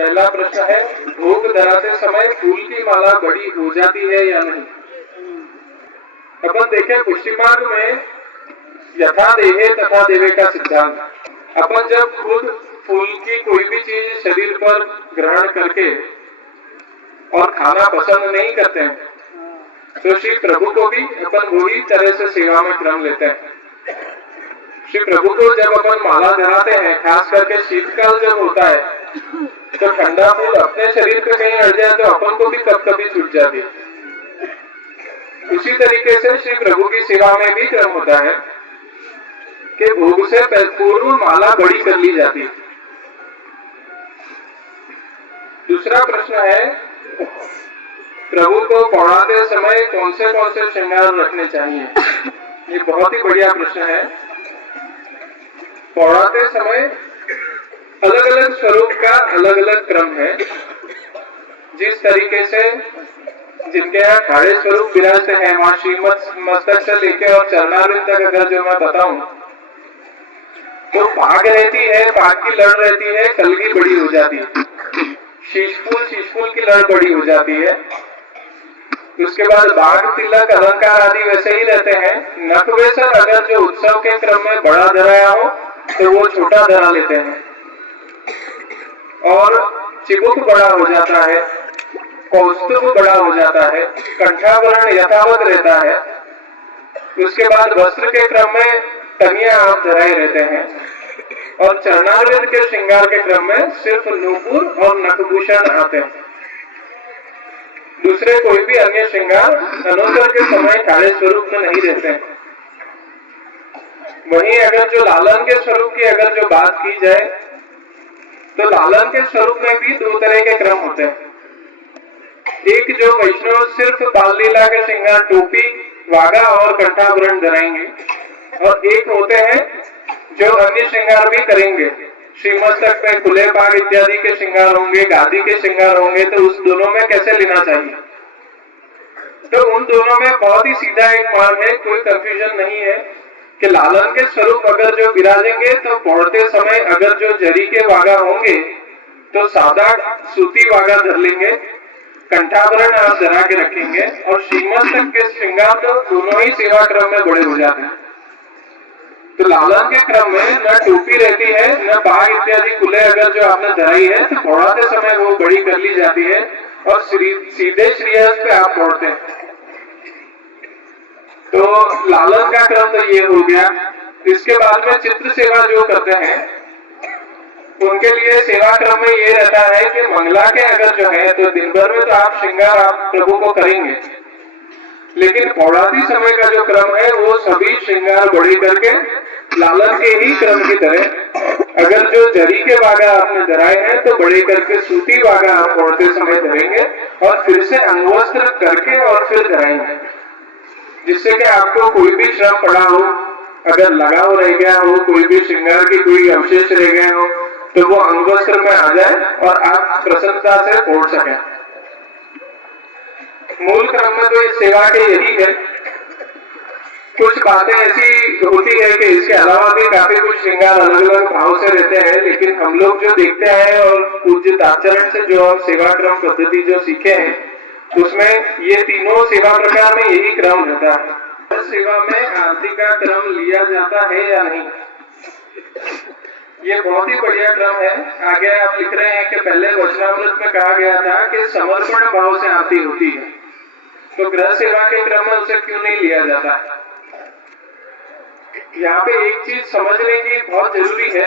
पहला प्रश्न है, भोग धराते समय फूल की माला बड़ी हो जाती है या नहीं? अपन देखें पुष्टि मार्ग में यथा देहे तथा देवे का सिद्धांत। अपन जब खुद फूल की कोई भी चीज शरीर पर ग्रहण करके और खाना पसंद नहीं करते हैं, तो श्री प्रभु को भी अपन वही तरह से सेवा में क्रम लेते हैं। श्री प्रभु को जब अपन माला धराते हैं, खास करके शीतकाल जब होता है, तो ठंडा फूल अपने शरीर पे कहीं अड़ जाए तो अपन को भी कभी छूट जाती है। उसी तरीके से श्री प्रभु की सेवा में भी क्रम होता है कि भोग से पूर्व माला बड़ी कर ली जाती है। दूसरा प्रश्न है, प्रभु को पौड़ाते समय कौन से श्रृंगार रखने चाहिए? ये बहुत ही बढ़िया प्रश्न है। पौड़ाते समय अलग अलग स्वरूप का अलग अलग क्रम है। जिस तरीके से जिनके यहाँ खाड़े स्वरूप विराजते हैं, वहां श्रीमत मस्तक से लेके और चरणारविंद तक अगर जो मैं बताऊं, तो पाग रहती है, पाग की लड़ रहती है, कलगी बड़ी हो जाती है, शीशफूल की लड़ बड़ी हो जाती है। उसके बाद बाग, तिलक, अलंकार आदि वैसे ही रहते हैं। नखवेसर अगर जो उत्सव के क्रम में बड़ा धराया हो तो वो छोटा धरा लेते हैं, और चिबुक बड़ा हो जाता है, कौस्तुभ बड़ा हो जाता है, कंठाभरण यथावत रहता है। उसके बाद वस्त्र के क्रम में टंगिया आप धराए रहते हैं, और चरणारविंद के श्रृंगार के क्रम में सिर्फ नूपुर और नखभूषण आते हैं। दूसरे कोई भी अन्य श्रृंगार अनवसर के समय खाड़े स्वरूप में नहीं रहते हैं। वहीं अगर जो लालन के स्वरूप की अगर जो बात की जाए, तो लालन के स्वरूप में भी दो तरह के क्रम होते हैं। एक जो वैष्णव सिर्फ बाल लीला के श्रृंगार टोपी, वागा और कंठाभरण धराएंगे, और एक होते हैं जो अन्य श्रृंगार भी करेंगे। श्रीमस्तक पे खुले बाग इत्यादि के श्रृंगार होंगे, गादी के श्रृंगार होंगे, तो उस दोनों में कैसे लेना चाहिए? तो उन दोनों में बहुत ही सीधा एक मार्ग है, कोई कंफ्यूजन नहीं है कि लालन के स्वरूप अगर जो विराजेंगे तो पौड़ते समय अगर जो जरी के वागा होंगे तो सादा सूती वागा धर लेंगे, कंठाभरण आप धरा के रखेंगे, और श्रीमस्तक के श्रृंगार तो दोनों ही सेवा क्रम में बड़े हो जाते हैं। तो लालन के क्रम में न टोपी रहती है, न बाग इत्यादि खुले अगर जो आपने धराई है तो पौड़ाते समय वो बड़ी कर ली जाती है, और सीधे श्रीहस्त पे आप पौड़ते हैं। तो लालन का क्रम तो ये हो गया। इसके बाद में चित्र सेवा जो करते हैं, उनके लिए सेवा क्रम में ये रहता है कि मंगला के अगर जो है तो दिन भर में तो आप श्रृंगार आप प्रभु को करेंगे, लेकिन पौड़ाती समय का जो क्रम है वो सभी श्रृंगार बड़ी करके लालन के ही क्रम की तरह अगर जो जरी के वागा आपने धराए हैं तो बड़े करके सूती वागा आप पौड़ते समय धरेंगे, और फिर से अंगवस्त्र करके और फिर धराएंगे, जिससे कि आपको कोई भी श्रम पड़ा हो, अगर लगाव रह गया हो, कोई भी श्रृंगार की कोई अवशेष रह गए हो, तो वो अंगवस्त्र में आ जाए और आप प्रसन्नता से पौड़ सकें। मूल क्रम में तो इस सेवा के यही है। कुछ बातें ऐसी होती है कि इसके अलावा भी काफी कुछ श्रृंगार अलग अलग भाव से रहते हैं, लेकिन हम लोग जो देखते हैं और पूज्य आचरण से जो हम सेवा क्रम पद्धति जो सीखे हैं, उसमें ये तीनों सेवा प्रकार में यही क्रम रहता है। सेवा में आरती का क्रम लिया जाता है या नहीं? ये बहुत ही बढ़िया क्रम है। आगे आप लिख रहे हैं कि पहले वचनामृत में कहा गया था कि समर्पण भाव से आरती होती है, तो गृह सेवा के क्रम में उसे क्यों नहीं लिया जाता? यहाँ पे एक चीज समझने की बहुत जरूरी है।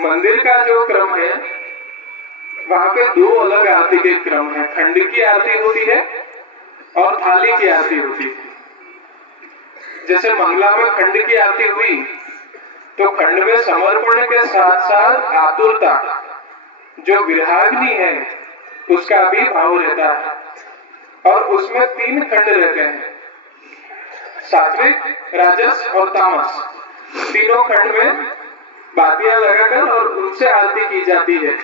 मंदिर का जो क्रम है वहां पे दो अलग आरती के क्रम है। खंड की आरती होती है और थाली की आरती होती है। जैसे मंगला में खंड की आरती हुई तो खंड में समर्पण के साथ साथ आतुरता जो विरहाग्नि है उसका भी भाव रहता है, और उसमें तीन खंड रहते हैं, सात्विक, राजस और तामस। तीनों खंड में बातियां लगाकर और उनसे आरती की जाती है।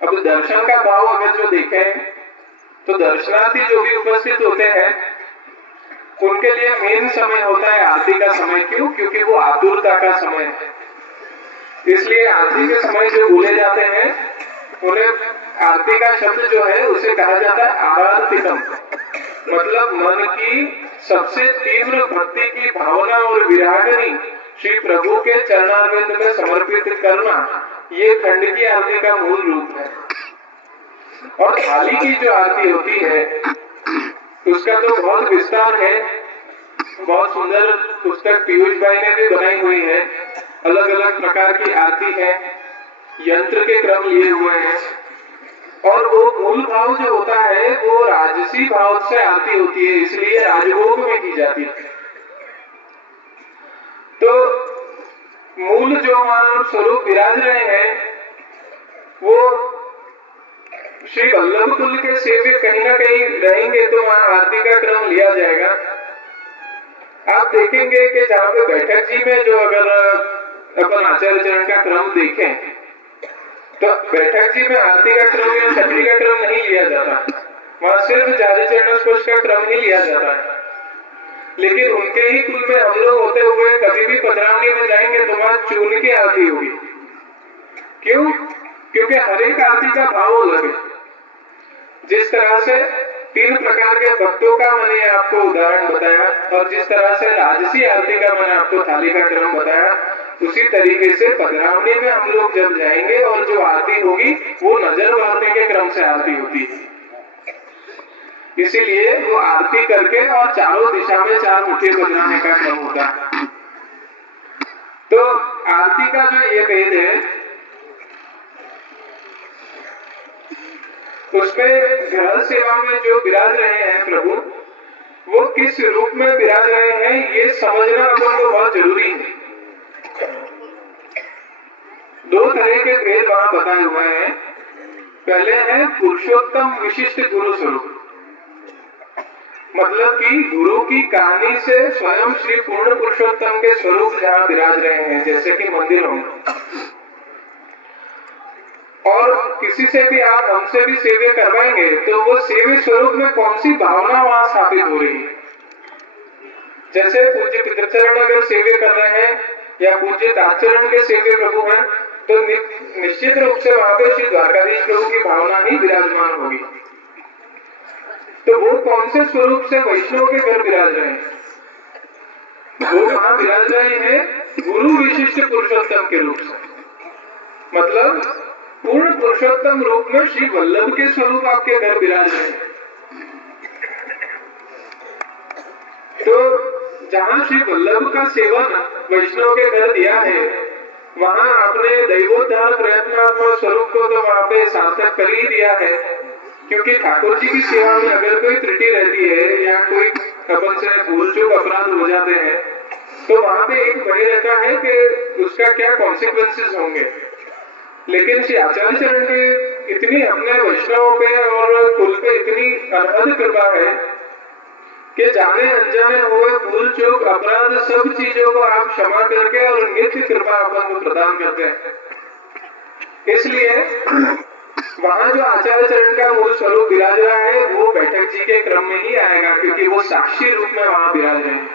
अब दर्शन का भाव अगर जो देखें तो दर्शनार्थी जो भी उपस्थित होते हैं उनके लिए मेन समय होता है आरती का समय। क्यों? क्योंकि वो आतुरता का समय है। इसलिए आरती के समय जो बोले जाते हैं उन्हें आरती का शब्द जो है उसे कहा जाता है आरार्तिकम, मतलब मन की सबसे तीव्र भक्ति की भावना और विरागनी श्री प्रभु के चरणारविंद में समर्पित करना, ये खंड की आरती का मूल रूप है। और थाली की जो आरती होती है उसका तो बहुत विस्तार है, बहुत सुंदर पुस्तक पीयूष भाई ने भी बनाई हुई है। अलग अलग प्रकार की आरती है, यंत्र के क्रम लिए हुए हैं, और वो मूल भाव जो होता है वो राजसी भाव से आरती होती है, इसलिए राजभोग में की जाती है। तो मूल जो वहां स्वरूप विराज रहे हैं वो श्री वल्लभ कुल के सेव्य कहीं ना कहीं रहेंगे, तो वहां आरती का क्रम लिया जाएगा। आप देखेंगे कि जहाँ पे बैठक जी में जो अगर अपन आचार्य चरण का क्रम देखें तो बैठक जी में आरती का क्रम या छठी का क्रम नहीं लिया जाता, वहां सिर्फ जारी चरण स्पर्श का क्रम ही लिया जाता है। लेकिन उनके ही कुल में हम लोग होते हुए कभी भी पधरावनी में जाएंगे तो वहां चूर्ण की आरती होगी। क्यों? क्योंकि हर एक आरती का भाव अलग है। जिस तरह से 3 प्रकार के भक्तों का मैंने आपको उदाहरण बताया, और जिस तरह से राजसी आरती का मैंने आपको थाली का क्रम बताया, उसी तरीके से पधरावनी में हम लोग जब जाएंगे और जो आरती होगी वो नजर मारने के क्रम से आरती होती है। इसीलिए वो आरती करके और चारों दिशा में 4 मुट्ठी बजाने का क्रम होता है। तो आरती का जो ये भेद है उसमें ग्रह सेवा में जो विराज रहे हैं प्रभु, वो किस रूप में विराज रहे हैं ये समझना अपन को बहुत जरूरी है। 2 तरह के भेद वहां बताए हुए हैं। पहले है पुरुषोत्तम विशिष्ट गुरु स्वरूप, मतलब कि गुरु की कहानी से स्वयं श्री पूर्ण पुरुषोत्तम के स्वरूप जहाँ विराज रहे हैं, जैसे कि मंदिरों में। और किसी से भी आप हमसे भी सेवा करवाएंगे तो वो सेवा स्वरूप में कौन सी भावना वहां स्थापित हो रही है। जैसे पूज्य पितृचरण अगर सेवा कर रहे हैं या पूज्य ताचरण के सेवा प्रभु हैं तो निश्चित रूप से वहां पे श्री द्वारकाधीश प्रभु की भावना ही विराजमान होगी। तो वो कौन से स्वरूप से वैष्णव के घर विराज रहे हैं? वो वहां विराज रहे हैं गुरु विशिष्ट पुरुषोत्तम के रूप से, मतलब पूर्ण पुरुषोत्तम रूप में श्री वल्लभ के स्वरूप आपके घर विराज रहे हैं। तो जहां श्री वल्लभ का सेवन वैष्णव के घर दिया है, वहां आपने दैवोद्धार प्रयत्नात्मक स्वरूप को तो वहां पे सार्थक कर ही दिया है। क्योंकि ठाकुर जी की सेवा में अगर कोई त्रुटि रहती है या कोई अपन से भूल चूक अपराध हो जाते हैं तो वहां पे एक भय रहता है कि उसका क्या कॉन्सिक्वेंसेस होंगे। लेकिन श्री आचार्य चरण की इतनी अपने वैष्णवों पे और कुल पे इतनी अनहद कृपा है कि जाने अनजाने हुए भूल चूक अपराध सब चीजों को आप क्षमा करके और नित्य कृपा अपन को प्रदान करते हैं। इसलिए वहां जो आचार्य चरण का मूल स्वरूप विराज रहा है वो बैठक जी के क्रम में ही आएगा, क्योंकि वो साक्षी रूप में वहां विराज रहे हैं।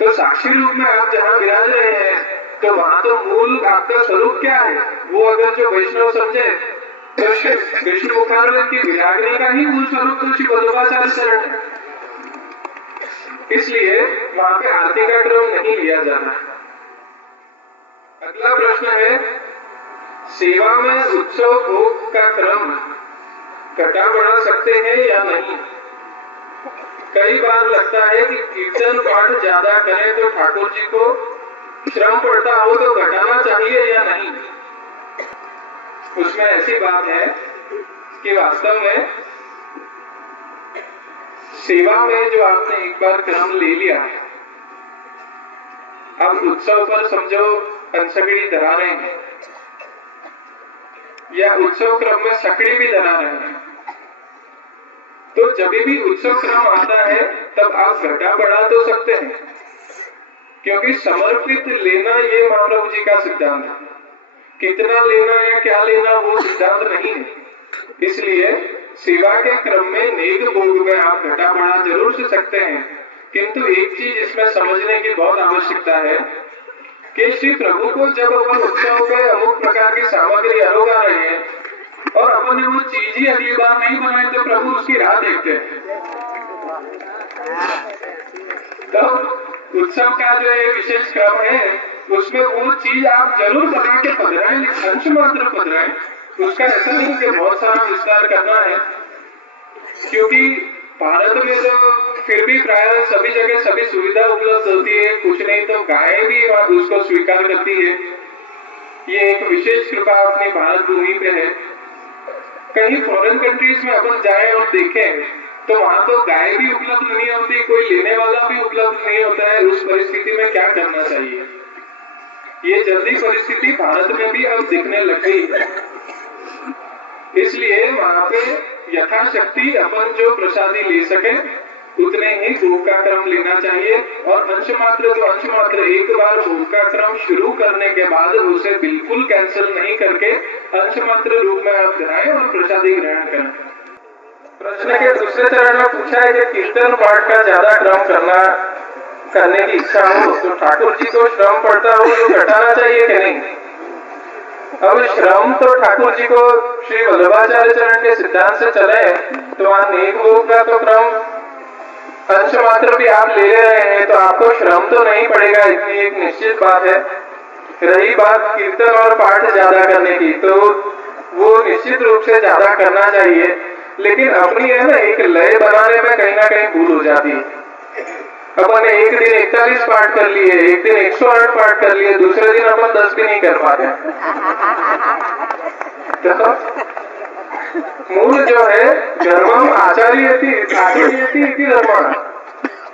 तो साक्षी रूप में आप जहाँ विराज रहे हैं तो वहां तो मूल आपका स्वरूप क्या है वो अगर जो वैष्णव समझे तो विष्णु मुखारविंद की विरागनी का ही मूल स्वरूप तो श्री वल्लभाचार्य चरण है। इसलिए वहां पे आरती का क्रम नहीं लिया जाना। अगला प्रश्न है, सेवा में उत्सव भोग का क्रम घटा बढ़ा सकते हैं या नहीं? कई बार लगता है कि कीर्तन पाठ ज्यादा करें तो ठाकुर जी को श्रम पड़ता हो तो घटाना चाहिए या नहीं? उसमें ऐसी बात है कि वास्तव में सेवा में जो आपने एक बार क्रम ले लिया, अब उत्सव पर समझो कंसकड़ी धरा रहे हैं या उत्सव क्रम में सकड़ी भी धरा रहे हैं, तो जब भी उत्सव क्रम आता है तब आप घटा बढ़ा तो सकते हैं, क्योंकि समर्पित लेना ये महाप्रभु जी का सिद्धांत है। कितना लेना या क्या लेना वो सिद्धांत नहीं है। इसलिए सेवा के क्रम में नेक भोग में आप घटा बढ़ा जरूर से सकते हैं, किंतु एक चीज इसमें समझने की बहुत आवश्यकता है कि श्री प्रभु को जब अपन उत्सव पे अमुक प्रकार की सामग्री अरोगा रहे हैं और अपन ने वो चीज ही अगली बार नहीं बनाई तो प्रभु उसकी राह देखते हैं। तो उत्सव का जो ये विशेष क्रम है उसमें वो चीज आप जरूर बना के पधराएं, अंश मात्र पधराएं। उसका ऐसा नहीं कि बहुत सारा विस्तार करना है, क्योंकि भारत में तो फिर भी प्राय सभी जगह सभी सुविधा उपलब्ध होती है, कुछ नहीं तो गायें भी उसको स्वीकार करती है। ये एक विशेष कृपा अपनी भारत भूमि पे है। कहीं फॉरेन कंट्रीज में अपन जाए और देखें तो वहां तो गाय भी उपलब्ध नहीं होती, कोई लेने वाला भी उपलब्ध नहीं होता है। उस परिस्थिति में क्या करना चाहिए? ये जल्दी परिस्थिति भारत में भी अब दिखने लग गई है। इसलिए वहां पे यथाशक्ति अपन जो प्रसादी ले सके उतने ही भोग का क्रम लेना चाहिए, और अंश मात्र एक बार भोग का क्रम शुरू करने के बाद उसे बिल्कुल कैंसिल नहीं करके अंश मात्र रूप में आप कराएं और प्रसादी ग्रहण करें। प्रश्न के दूसरे चरण में पूछा है कि कीर्तन पाठ का ज्यादा क्रम करने की इच्छा हो तो ठाकुर जी को श्रम पड़ता हो तो घटाना चाहिए कि नहीं? अब श्रम तो ठाकुर जी को श्री वल्लभाचार्य चरण के सिद्धांत से चले तो वहां नेक भोग का तो क्रम अंश मात्र भी आप ले रहे हैं तो आपको श्रम तो नहीं पड़ेगा, इतनी एक निश्चित बात है। रही बात कीर्तन और पाठ ज्यादा करने की, तो वो निश्चित रूप से ज्यादा करना चाहिए, लेकिन अपनी है ना एक लय बनाने में कहीं ना कहीं भूल हो जाती है। अपन ने एक दिन 41 पाठ कर लिए, एक दिन 108 पाठ कर लिए, दूसरे दिन अपन 10 भी नहीं कर पाते। तो मूल जो है धर्मम आचार्यति धर्म,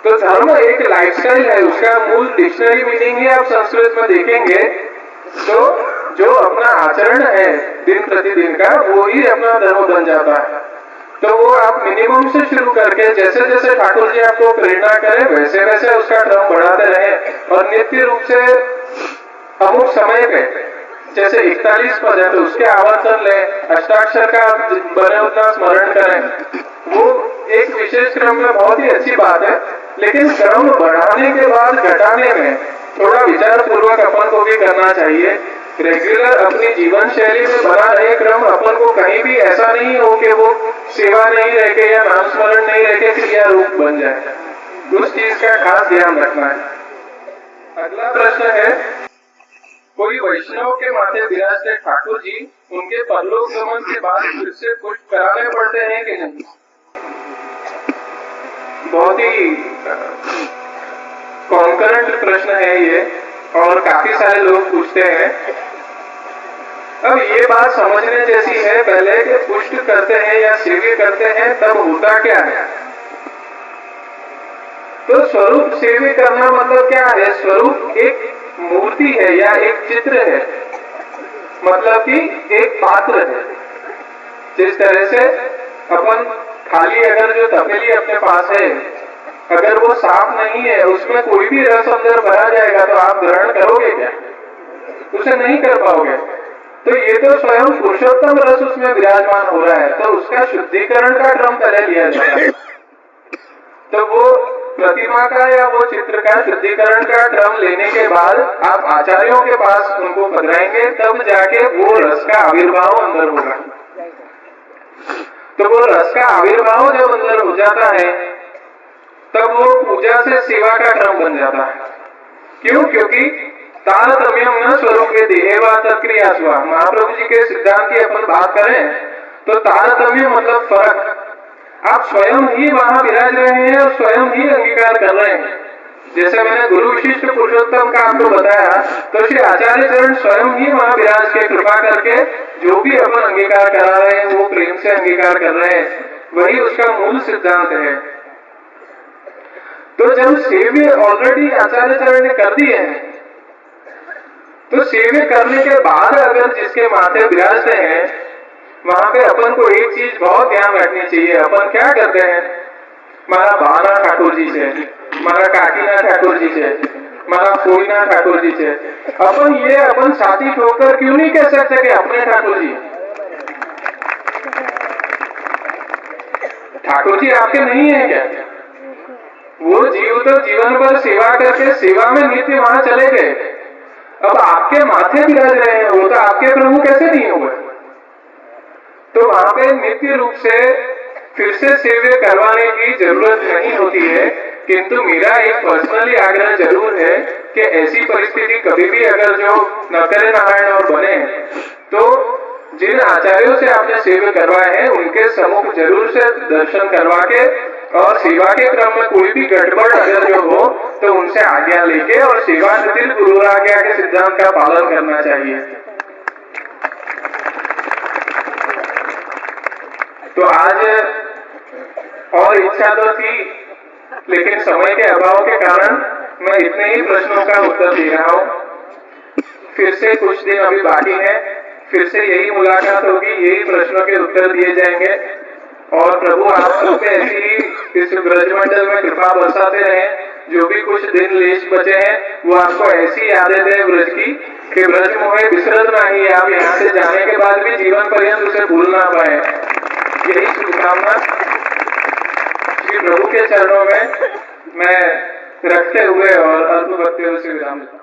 तो धर्म एक लाइफस्टाइल है, उसका मूल डिक्शनरी मीनिंग ही आप संस्कृत में देखेंगे तो जो अपना आचरण है दिन प्रतिदिन का वो ही अपना धर्म बन जाता है। तो वो आप मिनिमम से शुरू करके जैसे जैसे ठाकुर जी आपको प्रेरणा करें वैसे वैसे उसका क्रम बढ़ाते रहे, और नित्य रूप से अमुक समय पे जैसे 41 पद है तो उसके आवर्तन ले, अष्टाक्षर का बने उतना स्मरण करें। वो एक विशेष क्रम में बहुत ही अच्छी बात है, लेकिन क्रम बढ़ाने के बाद घटाने में थोड़ा विचार पूर्वक अपन को भी करना चाहिए। रेगुलर अपनी जीवन शैली में बना रहे क्रम अपन को कहीं भी ऐसा नहीं हो कि वो सेवा नहीं रह के या नाम स्मरण नहीं रह के क्रिया रूप बन जाए, उस चीज का खास ध्यान रखना है। अगला प्रश्न है, कोई वैष्णव के माथे विराजते ठाकुर जी उनके परलोक गमन के बाद फिर से पुष्ट कराने पड़ते हैं कि नहीं? बहुत ही कॉन्करेंट प्रश्न है ये, और काफी सारे लोग पूछते हैं। अब ये बात समझने जैसी है पहले कि पुष्ट करते हैं या सेव्य करते हैं तब होता क्या है। तो स्वरूप सेव्य करना मतलब क्या है? स्वरूप एक मूर्ति है या एक चित्र है, मतलब कि एक पात्र है। जिस तरह से अपन खाली अगर जो तपेली अपने पास है अगर वो साफ नहीं है, उसमें कोई भी रस अंदर भरा जाएगा तो आप ग्रहण करोगे क्या? उसे नहीं कर पाओगे। तो ये तो स्वयं पुरुषोत्तम रस उसमें विराजमान हो रहा है, तो उसका शुद्धिकरण का क्रम पहले लिया जाए। तो वो प्रतिमा का या वो चित्र का शुद्धिकरण का क्रम लेने के बाद आप आचार्यों के पास उनको पधराएंगे, तब जाके वो रस का आविर्भाव अंदर होगा। तो वो रस का आविर्भाव जब अंदर हो जाता है तब वो पूजा से सेवा का क्रम बन जाता है। क्यों? क्योंकि तारतम्यम न स्वरूप के देहेवा तत्क्रिया स्वा। महाप्रभु जी के सिद्धांत की अपन बात करें तो तारतम्य मतलब फर्क। आप स्वयं ही वहां विराज रहे हैं और स्वयं ही अंगीकार कर रहे हैं। जैसे मैंने गुरु विशिष्ट पुरुषोत्तम का आपको बताया, तो श्री आचार्य चरण स्वयं ही वहां विराज के कृपा करके जो भी अपन अंगीकार करा रहे हैं वो प्रेम से अंगीकार कर रहे हैं, वही उसका मूल सिद्धांत है। तो जब सेव्य ऑलरेडी आचार्य चरण ने कर दिए हैं, तो सेव्य करने के बाद अगर जिसके माथे विराजते हैं वहां पे अपन को एक चीज बहुत ध्यान रखनी चाहिए। अपन क्या करते हैं, मारा भाना ठाकुर जी से, मारा काकीना ठाकुर जी से, मारा कोईना ठाकुर जी से, अपन साथी ठोकर क्यों नहीं कह सकते कि अपने ठाकुर जी? ठाकुर जी आपके नहीं है क्या? वो जीव तो जीवन भर सेवा करके सेवा में नित्य वहां चले गए। अब आपके माथे विराज रहे हैं, वो तो आपके प्रभु कैसे नहीं हुए? तो वहां पे नित्य रूप से फिर से सेवा करवाने की जरूरत नहीं होती है, किंतु मेरा एक पर्सनली आग्रह जरूर है कि ऐसी परिस्थिति कभी भी अगर जो न करे नारायण और बने, तो जिन आचार्यों से आपने सेवा करवाए हैं उनके सम्मुख जरूर से दर्शन करवा के, और सेवा के क्रम में कोई भी गड़बड़ अगर जो हो तो उनसे आज्ञा लेके और सेवा शिथिल गुरु आज्ञा के सिद्धांत का पालन करना चाहिए। तो आज और इच्छा तो थी, लेकिन समय के अभाव के कारण मैं इतने ही प्रश्नों का उत्तर दे रहा हूँ। फिर से कुछ दिन अभी बाकी है, फिर से यही मुलाकात होगी, यही प्रश्नों के उत्तर दिए जाएंगे, और प्रभु आप सब पे ऐसी ही इस ब्रजमंडल में कृपा बरसाते रहे। जो भी कुछ दिन लेश बचे हैं वो आपको ऐसी यादें दे ब्रज की कि ब्रज मोहे बिसरत नहीं, आप यहाँ से जाने के बाद भी जीवन पर्यंत उसे भूल ना पाए। यही शुभकामना श्री प्रभु के चरणों में मैं रखते हुए और अल्प भक्तियों से विराम देता हूं।